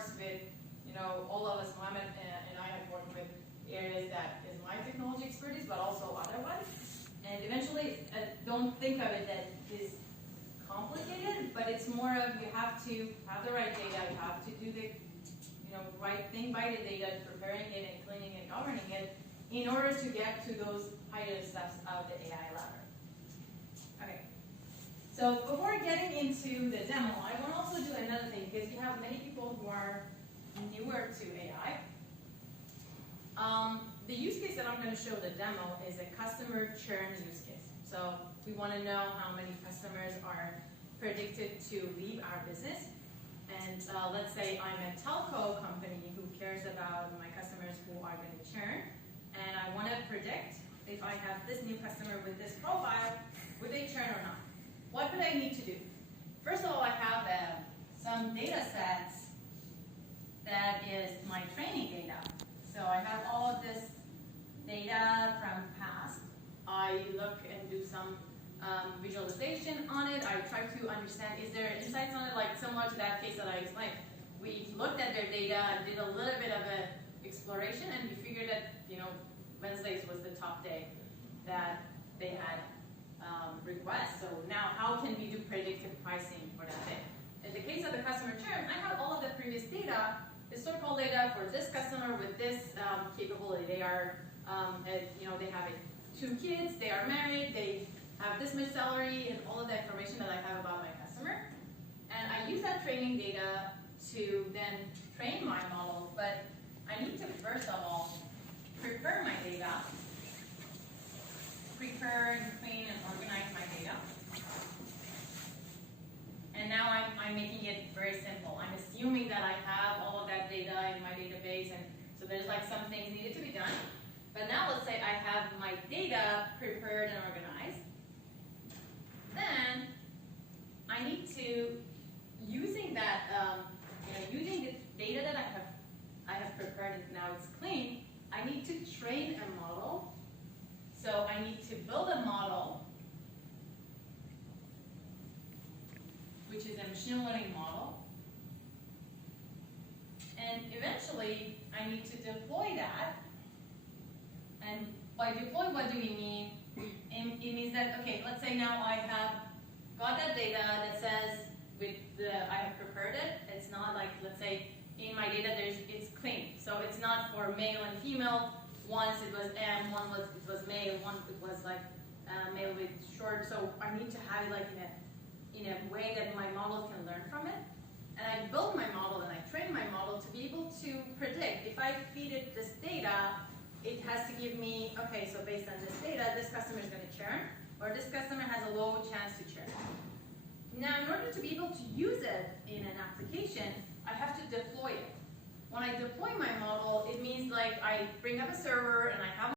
course, with all of us, Mohammed and I have worked with areas that is my technology expertise, but also other ones. And eventually, don't think of it that is complicated, but it's more of you have to have the right data, you have to do the right thing by the data, preparing it and cleaning and governing it in order to get to those higher steps of the AI ladder. Okay. So before getting into the demo, I want to also do another thing because you have many people who are newer to AI. The use case that I'm going to show the demo is a customer churn use case. So we want to know how many customers are predicted to leave our business. And let's say I'm a telco company who cares about my customers who are going to churn. And I want to predict if I have this new customer with this profile, would they churn or not? What would I need to do? First of all, I have some data sets that is my training data. So I have all of this data from past. I look and do some visualization on it. I try to understand, is there insights on it, like similar to that case that I explained. We looked at their data and did a little bit of an exploration, and we figured that Wednesdays was the top day that they had requests. So now how can we do predictive pricing for that day? In the case of the customer churn, I have all of the previous data, historical data for this customer with this capability. They are, they have 2 kids, they are married, they have this much salary, and all of the information that I have about my customer. And I use that training data to then train my model, but I need to first of all prepare my data, prepare and clean and organize my data. And now I'm making it very simple. I'm assuming that I have all of that data in my database, and so there's like some things needed to be done. But now let's say I have my data prepared and organized. Then I need to, using that, using the data that I have prepared and now it's clean, I need to train a model. So I need to build a model, which is a machine learning model. And eventually, I need to deploy that. And by deploy, what do we mean? It means that, okay, let's say now I have got that data that says I have prepared it. It's not like, let's say, in my data, it's clean. So it's not for male and female. Once it was M, it was male, one it was like male with short. So I need to have it like in a way that my model can learn from it. And I build my model and I train my model to be able to predict. If I feed it this data, it has to give me, okay, so based on this data, this customer is going to churn, or this customer has a low chance to churn. Now, in order to be able to use it in an application, I have to deploy it. When I deploy my model, it means like I bring up a server and I have